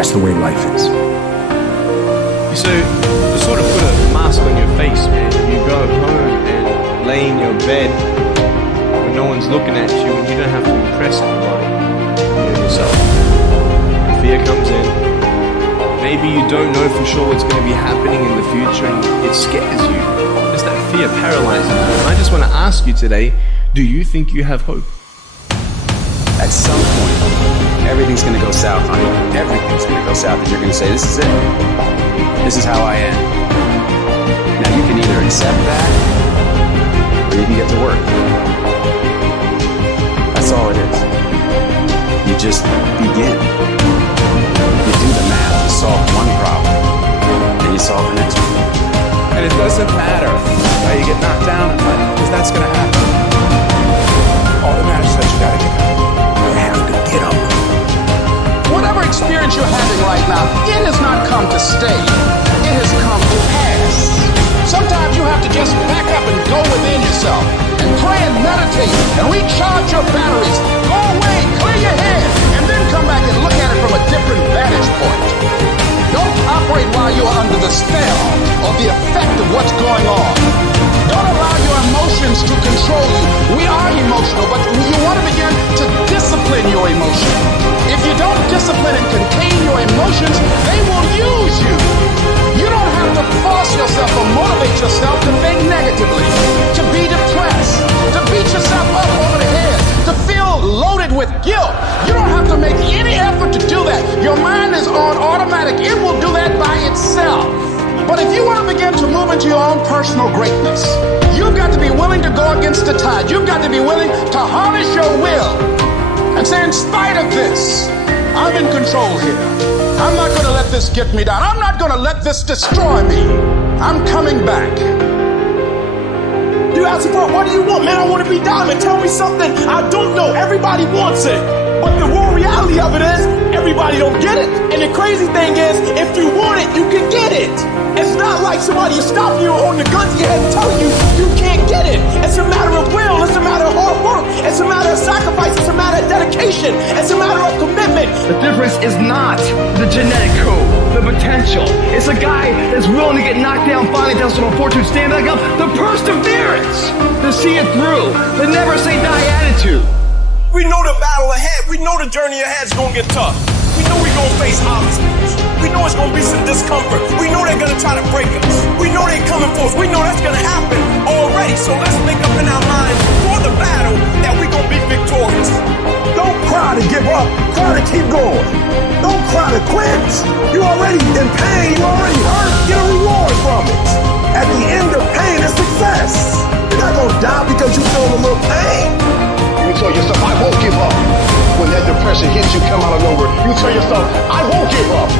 That's the way life is. So, to sort of put a mask on your face, man, you go home and lay in your bed when no one's looking at you and you don't have to impress anybody. You're yourself. And fear comes in. Maybe you don't know for sure what's going to be happening in the future and it scares you. Just that fear paralyzes you. And I just want to ask you today, do you think you have hope? At some point, everything's going to go south on you. Everything's going to go south, and you're going to say, this is it. This is how I am. Now you can either accept that, or you can get to work. That's all it is. You just begin. You do the math, you solve one problem, and you solve the next one. And it doesn't matter how you get knocked down in life, because that's going to happen. All that matters is that you got to get up. You have to get up. Whatever experience you're having right now, it has not come to stay. It has come to pass. Sometimes you have to just back up and go within yourself and pray and meditate and recharge your batteries. Go away, clear your head, and then come back and look at it from a different vantage point. Don't operate while you are under the spell or the effect of what's going on. Don't allow your emotions to control you. We are emotional, but you want to begin to discipline your emotion. If you don't discipline and contain your emotions, they will use you. You don't have to force yourself or motivate yourself to think negatively, to be depressed, to beat yourself up over the head, to feel loaded with guilt. You don't have to make any effort to do that. Your mind is on automatic. It will do that by itself. But if you want to begin to move into your own personal greatness, you've got to be willing to go against the tide. You've got to be willing to harness your will and say, in spite of this, I'm in control here. I'm not going to let this get me down. I'm not going to let this destroy me. I'm coming back. You ask for what do you want? Man, I want to be diamond. Tell me something I don't know. Everybody wants it. But the raw reality of it is, everybody don't get it. And the crazy thing is, if you want it, you can get it. It's not like somebody is stopping you on the gun to your head and telling you you can't get it. It's a matter of will. It's a matter of hard work. It's a matter of sacrifice. It's a matter of dedication. It's a matter of commitment. The difference is not the genetic code, the potential. It's a guy that's willing to get knocked down, finally does some fortune, stand back up. The perseverance to see it through. The never say die attitude. We know the battle ahead. We know the journey ahead is going to get tough. We know we're going to face obstacles. We know it's going to be some discomfort. We know they're going to try to break us. We know they're coming for us. We know that's going to happen already. So let's make up in our mind for the battle that we're going to be victorious. Don't cry to give up. Cry to keep going. Don't cry to quit. You're already in pain. You're already hurt. Get a reward from it. At the end of pain is success. You're not going to die because you feel a little pain. You tell yourself, I won't give up. When that depression hits you, come out of nowhere, you tell yourself, I won't give up.